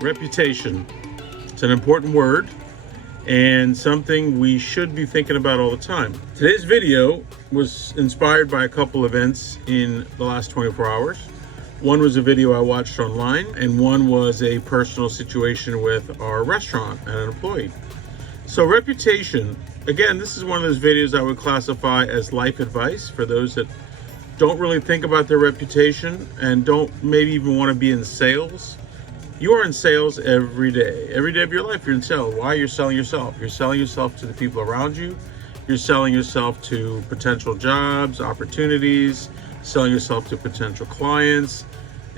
Reputation. It's an important word and something we should be thinking about all the time. Today's video was inspired by a couple events in the last 24 hours. One was a video I watched online, and one was a personal situation with our restaurant and an employee. So reputation, again, this is one of those videos I would classify as life advice for those that don't really think about their reputation and don't maybe even want to be in sales. You are in sales every day. Every day of your life, you're in sales. Why? You're selling yourself. You're selling yourself to the people around you. You're selling yourself to potential jobs, opportunities, selling yourself to potential clients.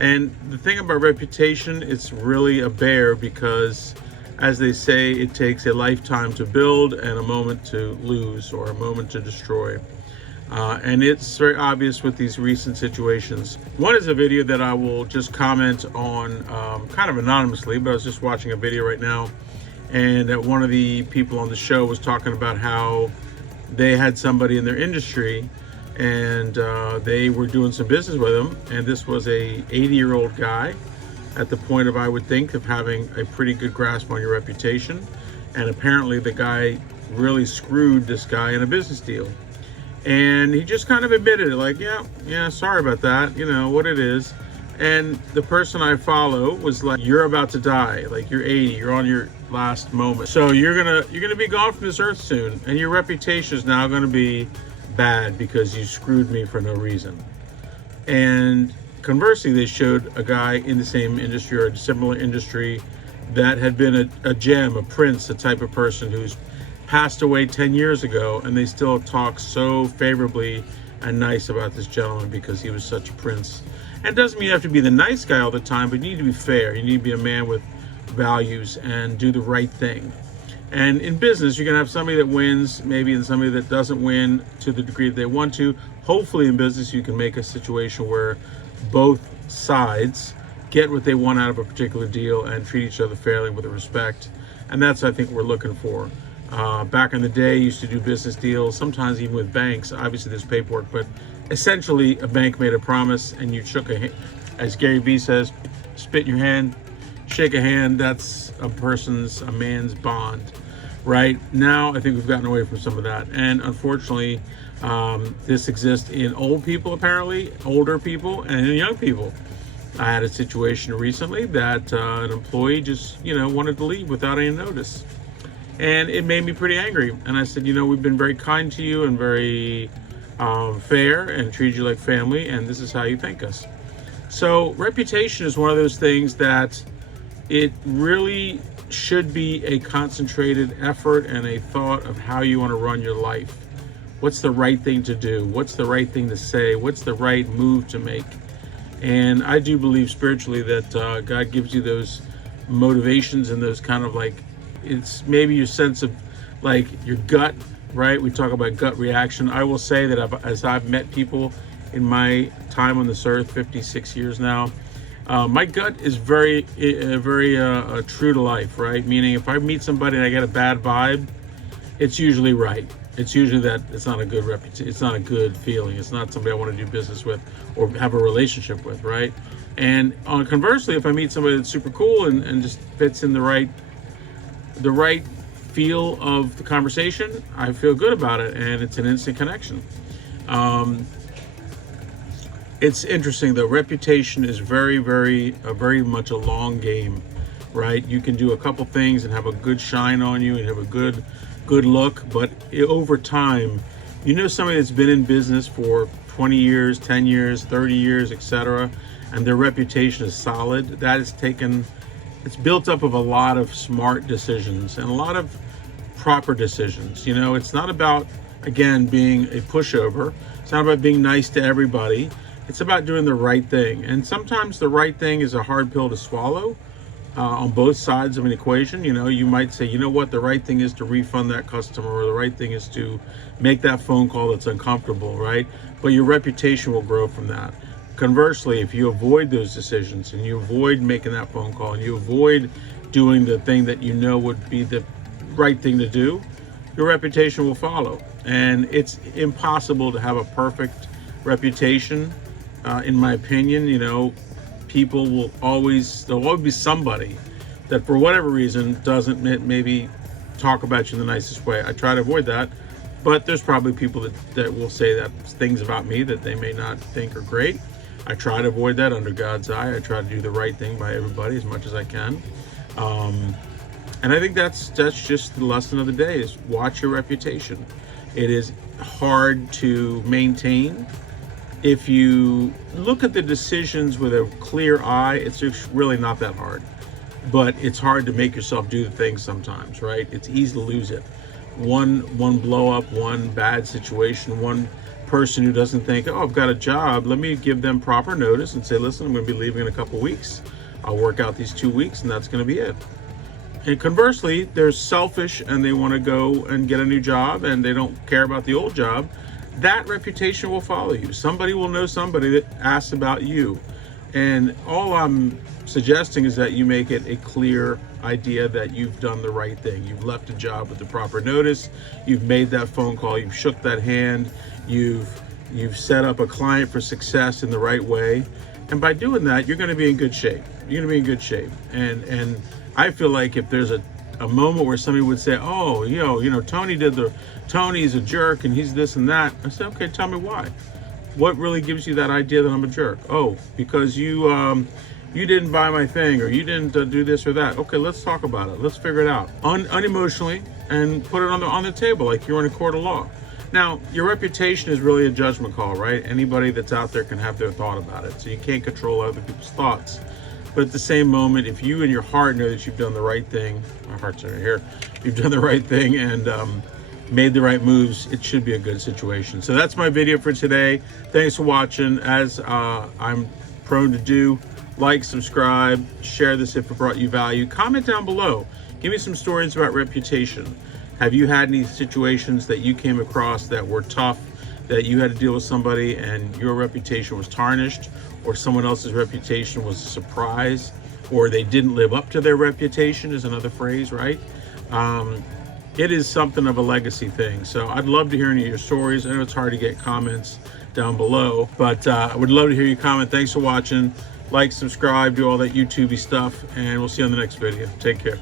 And the thing about reputation, it's really a bear because, as they say, it takes a lifetime to build and a moment to lose, or a moment to destroy. And it's very obvious with these recent situations. One is a video that I will just comment on kind of anonymously, but I was just watching a video right now, and one of the people on the show was talking about how they had somebody in their industry and they were doing some business with him, and this was a 80-year-old guy at the point of, I would think, of having a pretty good grasp on your reputation. And apparently the guy really screwed this guy in a business deal. And he just kind of admitted it, like, yeah, sorry about that, you know what it is. And the person I follow was like, you're about to die, like you're 80, you're on your last moment. So you're gonna be gone from this earth soon, and your reputation is now gonna be bad because you screwed me for no reason. And conversely, they showed a guy in the same industry or a similar industry that had been a gem, a prince, a type of person who's passed away 10 years ago, and they still talk so favorably and nice about this gentleman because he was such a prince. And it doesn't mean you have to be the nice guy all the time, but you need to be fair. You need to be a man with values and do the right thing. And in business, you're gonna have somebody that wins, maybe, and somebody that doesn't win to the degree that they want to. Hopefully in business, you can make a situation where both sides get what they want out of a particular deal and treat each other fairly with respect. And that's, I think, what we're looking for. Back in the day, used to do business deals, sometimes even with banks. Obviously, there's paperwork, but essentially, a bank made a promise, and you shook a hand. As Gary Vee says, spit in your hand, shake a hand. That's a man's bond. Right now, I think we've gotten away from some of that, and unfortunately, this exists in old people, apparently, older people, and in young people. I had a situation recently that an employee just, wanted to leave without any notice. And it made me pretty angry. And I said, we've been very kind to you and very fair and treated you like family, and this is how you thank us. So reputation is one of those things that it really should be a concentrated effort and a thought of how you want to run your life. What's the right thing to do? What's the right thing to say? What's the right move to make? And I do believe spiritually that God gives you those motivations and those kind of it's maybe your sense of your gut, right? We talk about gut reaction. I will say that as I've met people in my time on this earth, 56 years now, my gut is very true to life, right? Meaning if I meet somebody and I get a bad vibe, it's usually right. It's usually that it's not a good reputation. It's not a good feeling. It's not somebody I want to do business with or have a relationship with, right? And conversely, if I meet somebody that's super cool and just fits in the right feel of the conversation, I feel good about it, and it's an instant connection. It's interesting though. Reputation is very much a long game, right? You can do a couple things and have a good shine on you and have a good look, but over time, somebody that's been in business for 20 years, 10 years, 30 years, etc., and their reputation is solid. That is it's built up of a lot of smart decisions and a lot of proper decisions. It's not about, again, being a pushover. It's not about being nice to everybody. It's about doing the right thing. And sometimes the right thing is a hard pill to swallow on both sides of an equation. You might say, the right thing is to refund that customer, or the right thing is to make that phone call that's uncomfortable, right? But your reputation will grow from that. Conversely, if you avoid those decisions and you avoid making that phone call and you avoid doing the thing that would be the right thing to do, your reputation will follow. And it's impossible to have a perfect reputation, in my opinion. People there'll always be somebody that for whatever reason doesn't maybe talk about you in the nicest way. I try to avoid that, but there's probably people that will say that things about me that they may not think are great. I try to avoid that under God's eye. I try to do the right thing by everybody as much as I can. And I think that's just the lesson of the day, is watch your reputation. It is hard to maintain. If you look at the decisions with a clear eye, it's just really not that hard. But it's hard to make yourself do the things sometimes, right? It's easy to lose it. One blow up, one bad situation, one person who doesn't think, oh, I've got a job, let me give them proper notice and say, listen, I'm going to be leaving in a couple weeks. I'll work out these 2 weeks and that's going to be it. And conversely, they're selfish and they want to go and get a new job and they don't care about the old job. That reputation will follow you. Somebody will know somebody that asks about you. And all I'm suggesting is that you make it a clear idea that you've done the right thing. You've left a job with the proper notice. You've made that phone call. You've shook that hand. You've set up a client for success in the right way. And by doing that, you're going to be in good shape. You're going to be in good shape. And I feel like if there's a moment where somebody would say, oh, Tony's a jerk and he's this and that. I said, okay, tell me why. What really gives you that idea that I'm a jerk? Oh, because you didn't buy my thing, or you didn't do this or that. Okay, let's talk about it. Let's figure it out unemotionally and put it on the table like you're in a court of law. Now, your reputation is really a judgment call, right? Anybody that's out there can have their thought about it, so you can't control other people's thoughts. But at the same moment, if you in your heart know that you've done the right thing, my heart's right here, you've done the right thing and made the right moves, it should be a good situation. So that's my video for today. Thanks for watching. As I'm prone to do, like, subscribe, share this if it brought you value. Comment down below. Give me some stories about reputation. Have you had any situations that you came across that were tough, that you had to deal with somebody and your reputation was tarnished, or someone else's reputation was a surprise, or they didn't live up to their reputation is another phrase, right? It is something of a legacy thing. So I'd love to hear any of your stories. I know it's hard to get comments down below, but I would love to hear you comment. Thanks for watching. Like, subscribe, do all that YouTube-y stuff, and we'll see you on the next video. Take care.